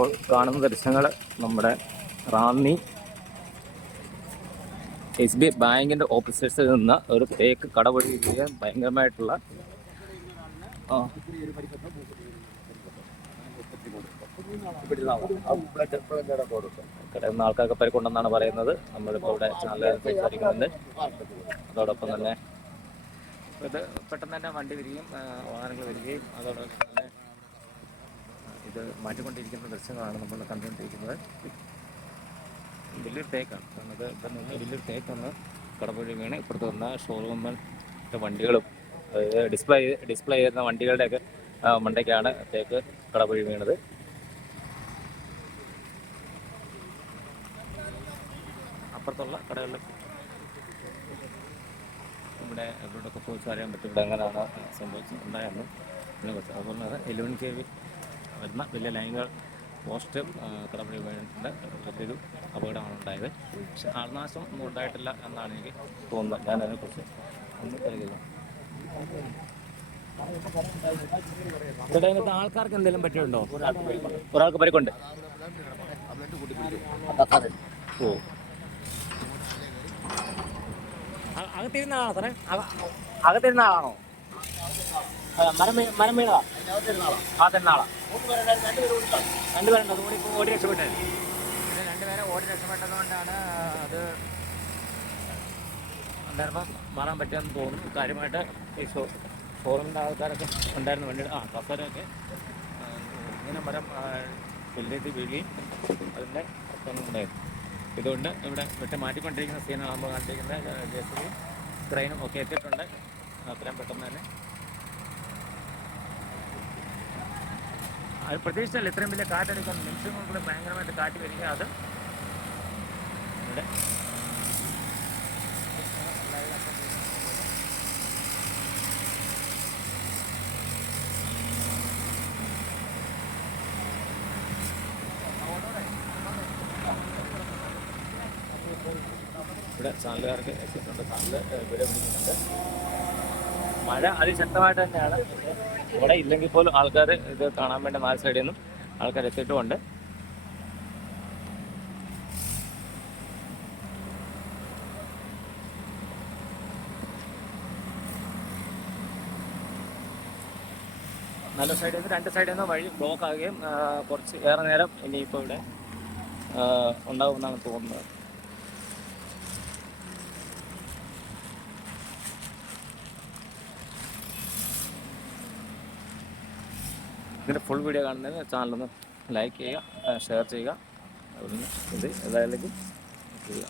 ഇപ്പോൾ കാണുന്ന ദൃശ്യങ്ങൾ നമ്മുടെ റാന്നി SBI ബാങ്കിൻ്റെ ഓപ്പോസിറ്റ്സിൽ നിന്ന് ഒരു തേക്ക് കടവഴി ഭയങ്കരമായിട്ടുള്ള കിടന്ന ആൾക്കാർക്ക് പരിക്കൊണ്ടെന്നാണ് പറയുന്നത്. നമ്മളിപ്പോൾ ഇവിടെ ചാനൽ സംസാരിക്കുന്നുണ്ട്. അതോടൊപ്പം തന്നെ ഇത് പെട്ടെന്ന് തന്നെ വണ്ടി വരികയും വാഹനങ്ങൾ വരികയും അതോടൊപ്പം തന്നെ ഇത് മാറ്റിക്കൊണ്ടിരിക്കുന്ന ദൃശ്യങ്ങളാണ് നമ്മൾ കണ്ടുകൊണ്ടിരിക്കുന്നത്. വലിയൊരു തേക്കാണ്. അത് ഇപ്പം നിന്ന് വലിയൊരു തേക്കൊന്ന് കടപുഴി വീണ് ഇപ്പുറത്ത് വന്ന ഷോറൂമിൻ്റെ വണ്ടികളും ഡിസ്പ്ലേ ചെയ്യുന്ന വണ്ടികളുടെയൊക്കെ മണ്ടയ്ക്കാണ് തേക്ക് കടപുഴി വീണത്. അപ്പുറത്തുള്ള കടകളിൽ ഇവിടെയൊക്കെ ചോദിച്ചാൽ അറിയാൻ പറ്റും ഇവിടെ എങ്ങനെയാണ് സംഭവിച്ചിട്ടുണ്ടായെന്ന് ഇതിനെക്കുറിച്ച്. അതുപോലെ തന്നെ 11 kV വരുന്ന വലിയ ലൈനുകൾ പോസ്റ്റ് കടപുഴി വീണിട്ടുണ്ട്. വലിയൊരു അപകടമാണ് ഉണ്ടായത്. പക്ഷെ ആൾനാശം ഒന്നും ഉണ്ടായിട്ടില്ല എന്നാണ് എനിക്ക് തോന്നുന്നത്. ഞാൻ അതിനെക്കുറിച്ച് ഒന്നും അറിയില്ല. ചേട്ടാ, ഇങ്ങനത്തെ ആൾക്കാർക്ക് എന്തെങ്കിലും പറ്റിയുണ്ടോ? ഒരാൾക്ക് പരിക്കുണ്ട്. ഓ, അകത്തിരുന്ന ആളാണോ സാറേ? അകത്തിരുന്ന ആളാണോ? മരം വീണതാ? അകത്തിരുന്ന ആളാ? രണ്ടുപേരുണ്ട്. അതുകൂടി ഇപ്പോൾ ഓടി രക്ഷപ്പെട്ടത്. പിന്നെ രണ്ടുപേരെ ഓടി രക്ഷപ്പെട്ടതുകൊണ്ടാണ് അത് എന്തായിരുന്നു മാറാൻ പറ്റുമെന്ന് തോന്നുന്നു. കാര്യമായിട്ട് ഈ ഷോറൂമിൻ്റെ ആൾക്കാരൊക്കെ ഉണ്ടായിരുന്നു. വണ്ടിയുടെ കസരൊക്കെ ഇങ്ങനെ മരം വലിയ വീഴുകയും അതിൻ്റെ പ്രശ്നമൊന്നും ഉണ്ടായിരുന്നു. ഇതുകൊണ്ട് ഇവിടെ വിട്ട് മാറ്റിക്കൊണ്ടിരിക്കുന്ന സീനാണ് നമ്മൾ കണ്ടിരിക്കുന്നത്. JCB ക്രെയിനും ഒക്കെ എത്തിയിട്ടുണ്ട്. അത്രയും പെട്ടെന്ന് തന്നെ അത് പ്രതീക്ഷിച്ചല്ല ഇത്രയും വലിയ കാറ്റടിക്കുന്നു. നിമിഷങ്ങൾ കൂടെ ഭയങ്കരമായിട്ട് കാറ്റ് വരിക. അത് ഇവിടെ ഇവിടെ ചാനലുകാർക്ക് എത്തിയിട്ടുണ്ട്. ചാനൽ ഇവിടെ വിളിക്കുന്നുണ്ട്. മഴ അതിശക്തമായിട്ട് തന്നെയാണ്. ഇവിടെ ഇല്ലെങ്കിൽ പോലും ആൾക്കാർ ഇത് കാണാൻ വേണ്ടി 4 സൈഡിൽ നിന്നും ആൾക്കാർ എത്തിയിട്ടുമുണ്ട്. നല്ല സൈഡിൽ നിന്ന് 2 സൈഡിൽ നിന്ന് വഴി ബ്ലോക്ക് ആകുകയും കുറച്ച് ഏറെ നേരം ഇനിയിപ്പോൾ ഇവിടെ ഉണ്ടാകുമെന്നാണ് തോന്നുന്നത്. ഇതിൻ്റെ ഫുൾ വീഡിയോ കാണുന്നതിന് ചാനലൊന്ന് ലൈക്ക് ചെയ്യുക, ഷെയർ ചെയ്യുക. ഇത് ഏതായാലും ചെയ്യുക.